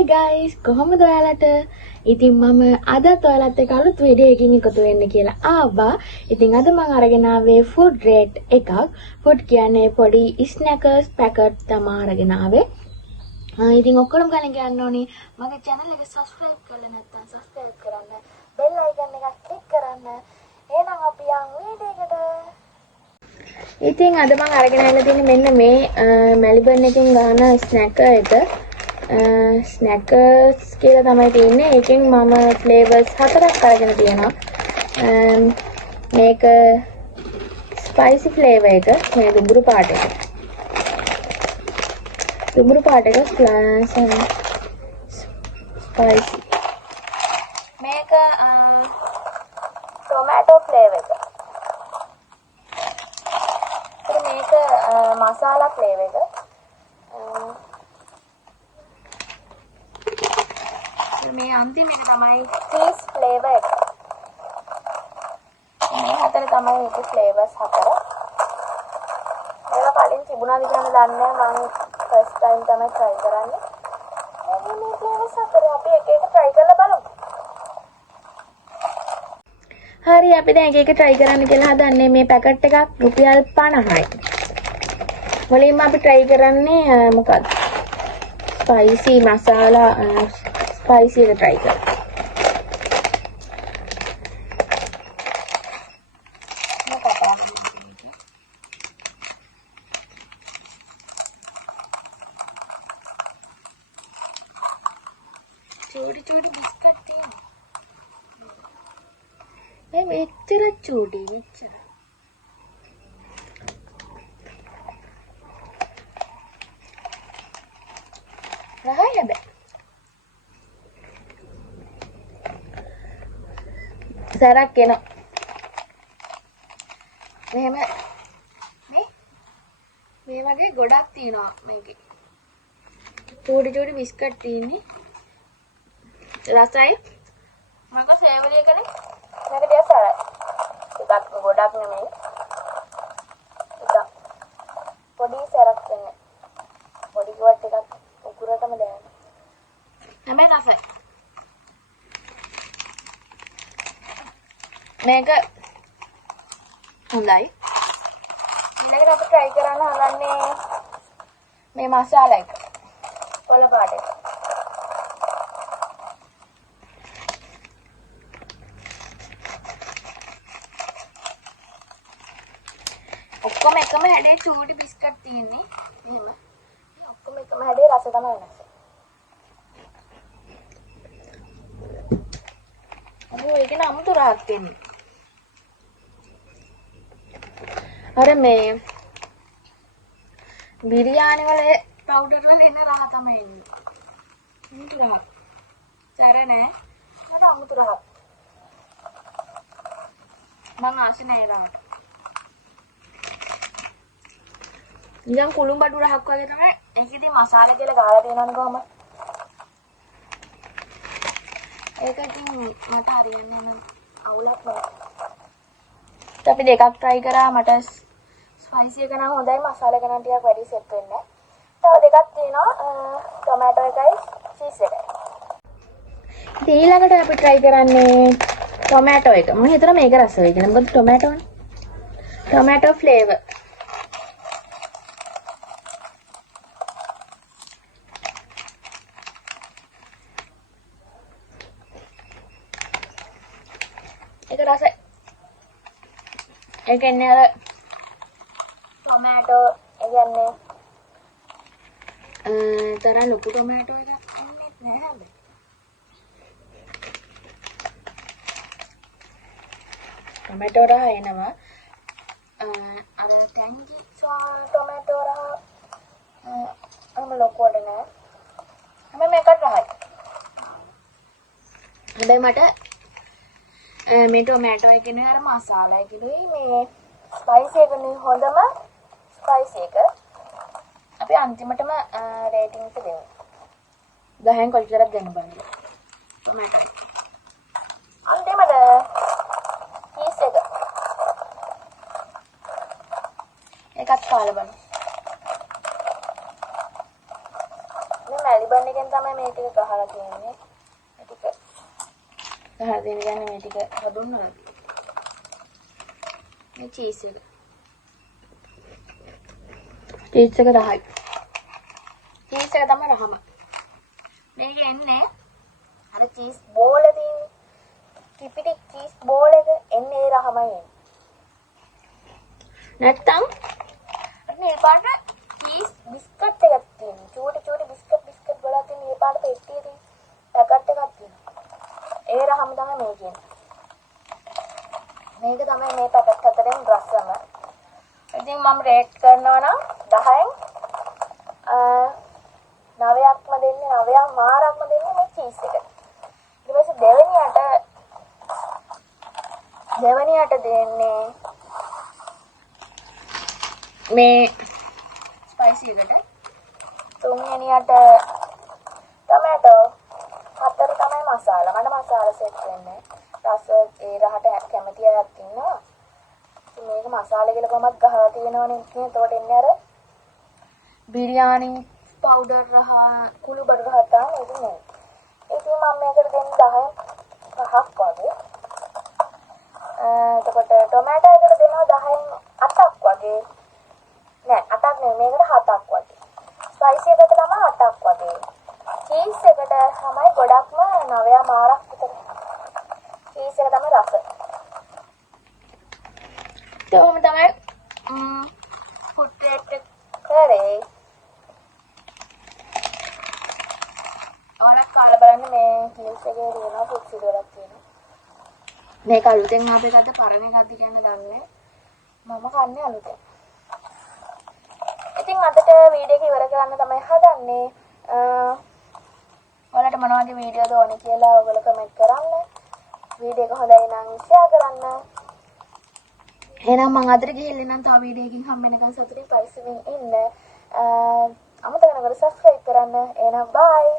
Hi guys, කොහොමද ඔයාලට? ඉතින් මම අදත් ඔයාලත් එක්ක අලුත් වීඩියෝ එකකින් එකතු වෙන්න කියලා ආවා. ඉතින් අද මම අරගෙන ආවේ food rate එකක්. food කියන්නේ පොඩි snackers packet තමයි අරගෙන ආවේ. ඉතින් ඔක්කොම ගණන් ගන්න ඕනේ. මගේ channel එක subscribe කරලා නැත්නම් subscribe කරන්න. bell icon එක click කරන්න. එහෙනම් අපි යන් වීඩියෝ එකට. ඉතින් අද මම අරගෙන ආලා තියෙන්නේ මෙන්න මේ මෙල්බර්න් එකෙන් ගන්න ස්නැකර් එක. ස්නැකර්ස් කියලා තමයි තියෙන්නේ. ඒකෙන් මම ෆ්ලේවර්ස් 4ක් අරගෙන තියෙනවා. මේක ස්පයිසි ෆ්ලේවර් එක. මේ දුඹුරු පාට එක. දුඹුරු පාට එක ස්පයිසි. මේක ටොමැටෝ ෆ්ලේවර් එක. මේක මසාලා ෆ්ලේවර් එක. මේ අන්තිම එක තමයි චීස් ෆ්ලේවර් එක. මේ හතර තමයි මේකේ ෆ්ලේවර්ස් හතර. මේක කලින් තිබුණාද කියලා දන්නේ නැහැ. මම ෆස්ට් ටයිම් තමයි try කරන්නේ. මේ ෆ්ලේවර්ස් හතර අපි එක එක try කරලා බලමු. හරි අපි දැන් එක එක try කරන්න කියලා හදන්නේ. මේ පැකට් එකක් රුපියල් 50යි. මුලින්ම අපි try කරන්නේ මොකක්ද? ස්පයිසි මසාලා ස්පයිසි එක try කරමු. චූඩි බිස්කට් තියෙනවා. මෙච්චර චූඩි මෙච්චර. රහයි හැබැයි. සරක් එනවා. මෙහෙම මේ වගේ ගොඩක් තියෙනවා මේකේ. චූඩි බිස්කට් තියෙන්නේ. රසයි. මම සේවලේ කලේ. මේක ටිකක් සරයි. ටිකක් ගොඩක් නෙමෙයි. ටිකක් පොඩි සරක් දෙන්නේ. පොඩි ගුවක් ටිකක් උගුරටම දාන්න. හැබැයි රසයි. මේක හොඳයි. ඊළඟට අපි try කරන්න හදන්නේ මේ මසාලා එක. කොළ පාට එක. ඔක්කොම එකම හැඩේ චූටි බිස්කට් තියෙන්නේ. එහෙම. ඔක්කොම එකම හැඩේ රස තමයි වෙනස. ඒක නම් අමුතු රහක් තියෙන්නේ. අර මේ බිරියානි වල පවුඩර් වල එන රහ තමයි එන්නේ. අමුතු රහ. සර නෑ. ඒක අමුතු රහ. මම ආසි නෑ රහ. නිකන් කුළුම්බඩු රහක් වගේ තමයි. ඒකෙදි මසාලා කියලා ගාලා තියෙනවනේ කොහමද? ඒක ඉතින් මට හරියන්නේ නැහැ. අවුලක් නෑ. අපි දෙකක් try කරා. මට ස්පයිසි එක නම් හොඳයි. මසාලා එක නම් ටිකක් වැඩි සෙට් වෙන්නේ. තව දෙකක් තියෙනවා. ටොමැටෝ එකයි චීස් එකයි. ඉතින් ඊළඟට අපි try කරන්නේ ටොමැටෝ එක. මම හිතනවා මේක රස වෙයි කියලා. මොකද ටොමැටෝනේ. Tomato flavour. ඒක රසයි. ඒ කියන්නේ අර ටොමැටෝ කියන්නේ තරම් ලොකු ටොමැටෝ එකක් එන්නේ නැහැ හැබැයි. ටොමැටෝ රහ එනවා. අර ටැන්ගි ටොමැටෝ රහ ලොකුවට නෑ. හැබැයි මේකත් රහයි. හැබැයි මට මේ ටොමැටෝ එකනේ අර මසාලා එකනේ මේ ස්පයිසි එකනේ හොඳම ස්පයිසි එක. අපි අන්තිමටම රේටින් එක දෙමු. 10න් කොච්චරක් දෙන්න බලන්න. ටොමැටෝ. අන්තිමට චීස් එක. ඒකත් කාලා බලන්න. මේ රිබන් එකෙන් තමයි මේ ටික ගහලා තියෙන්නේ. මේ ටික ගහලා දෙන්න ගන්නේ මේ ටික හදුන්නා. මේ චීස් එක. චීස් එක 10යි. චීස් එක තමයි රහම. මේක එන්නේ අර චීස් බෝල තියෙන්නේ. කිපිටි චීස් බෝල එක එන්නේ ඒ රහමයි එන්නේ. නැත්තම් මේ පාට චීස් බිස්කට් එකක් තියෙනවා. චූටි බිස්කට් වල තියෙන මේ පාට පෙට්ටියේ තියෙන පැකට් එකක් තියෙනවා. ඒ රහම තමයි මේ කියන්නේ. මේක තමයි මේ පැකට් හතරෙන් රසම. ඉතින් මම රේට් කරනවා නම් 10න් 9ක්ම දෙන්නේ 9ක් මාරක්ම දෙන්නේ මේ චීස් එකට. ඊට පස්සේ දෙවෙනියට දෙන්නේ මේ ස්පයිසි එකට. තුන්වෙනියට ටොමැටෝ. හතර තමයි මසාලා. මට මසාලා සෙට් වෙන්නේ. රස ඒ රහට කැමති අයත් ඉන්නවා. ඉතින් මේක මසාලා කියලා කොහොමද ගහලා තියෙනවනේ. ඉතින් එතකොට එන්නේ අර බිරියානි පවුඩර් රහ කුළු බඩ රහ තමයි එන්නේ. ඉතින් මම මේකට දෙන්නේ 10න් 5ක් වගේ. එතකොට ටොමැටෝ එකට දෙනවා 10න් 8ක් වගේ. නෑ 8ක් නෙමෙයි මේකට 7ක් වගේ. ස්පයිසි එකට තමයි 8ක් වගේ. චීස් එකට තමයි ගොඩක්ම 9 මාරක් විතර. චීස් එක තමයි රස. තෝම තමයි ෆුඩ් රේට් එක කරේ. ඔයාලා කාලා බලන්න මේ කීස් එකේ තියෙනවා ෆුඩ් සිඩුවලක් තියෙනවා. මේක අලුතෙන් ආපු එකක්ද පරණ එකක්ද කියන්න දන්නේ. මම කන්නේ අලුතෙන්. ඉතින් අදට වීඩියෝ එක ඉවර කරන්න තමයි හදන්නේ. ඔයාලට මොනවද වීඩියෝද ඕනේ කියලා ඔයගොල්ලෝ කමෙන්ට් කරන්න. වීඩියෝ එක හොඳයි නම් ෂෙයා කරන්න. එහෙනම් මම අදට ගිහිල්ලා නම් තව වීඩියෝ එකකින් හම්බ වෙනකන් සතුටින් පරිස්සමින් ඉන්න. අමතක නොකර subscribe කරන්න. එහෙනම් bye.